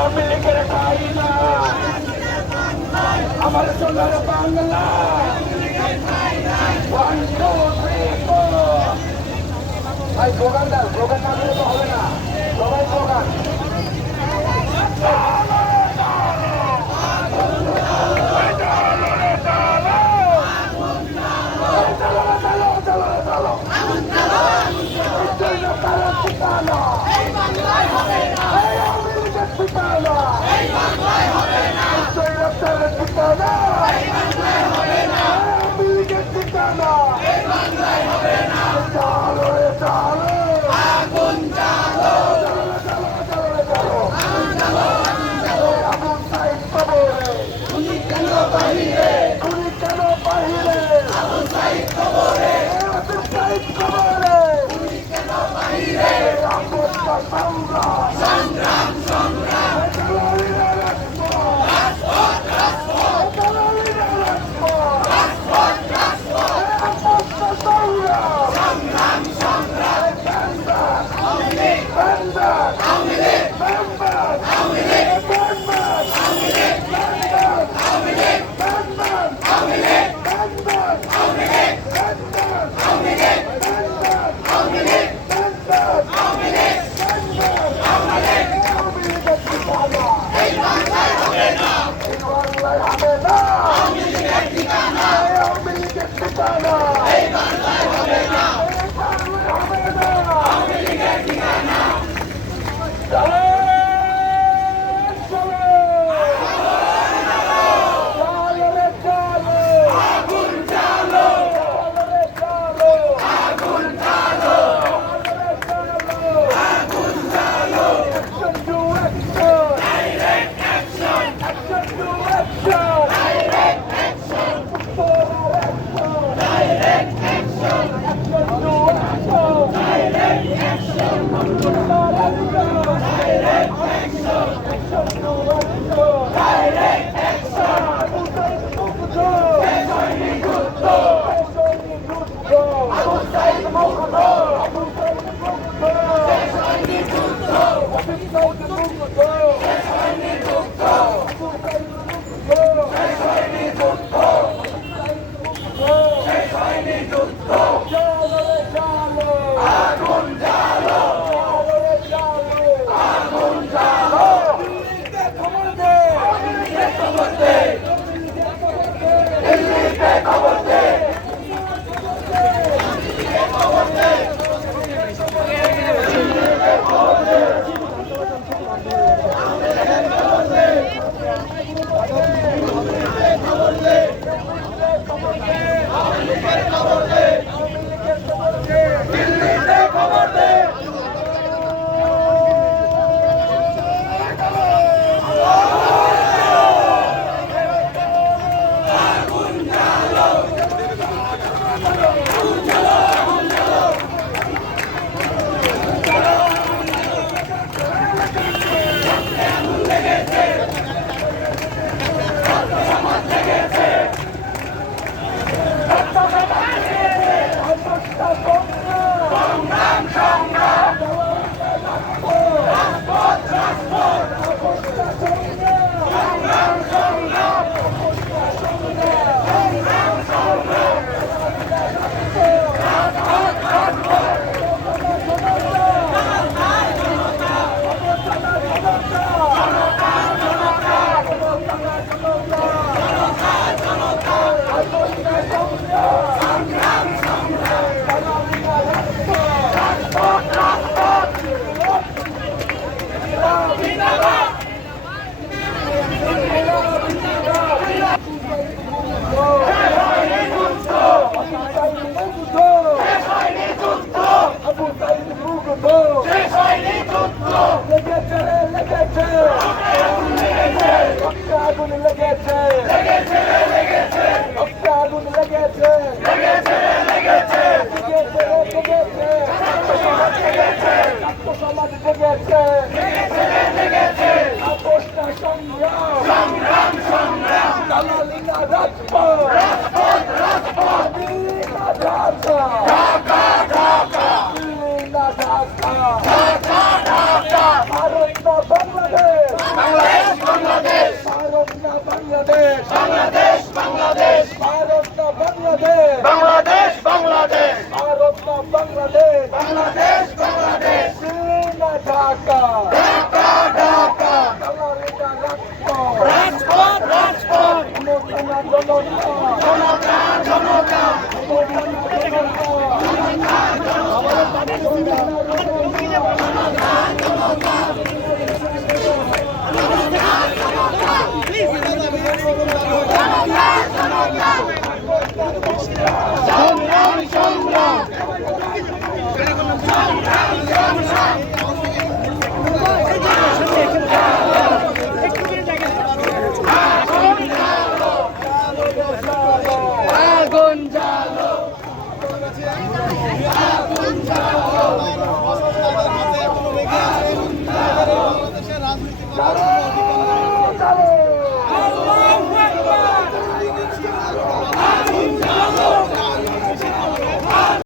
আওয়ামী লীগের কাহিনা আমার সোনার Bangla one two three four ভাই দোকানদার দোকান না দিলে তো হবে না। বাহিরে Osama! Come on. সংগ্রাম দালালিনা রাজপথ রাজপথ রাজপথ দিল্লিনা ঢাকা ঢাকা ঢাকা দিল্লিনা ঢাকা ঢাকা ঢাকা ভারত না বাংলাদেশ বাংলাদেশ বাংলাদেশ ভারত না বাংলাদেশ বাংলাদেশ বাংলাদেশ ভারত না বাংলাদেশ বাংলাদেশ বাংলাদেশ ভারত না বাংলাদেশ বাংলাদেশ বাংলাদেশ দিল্লিনা ঢাকা সংগ্রাম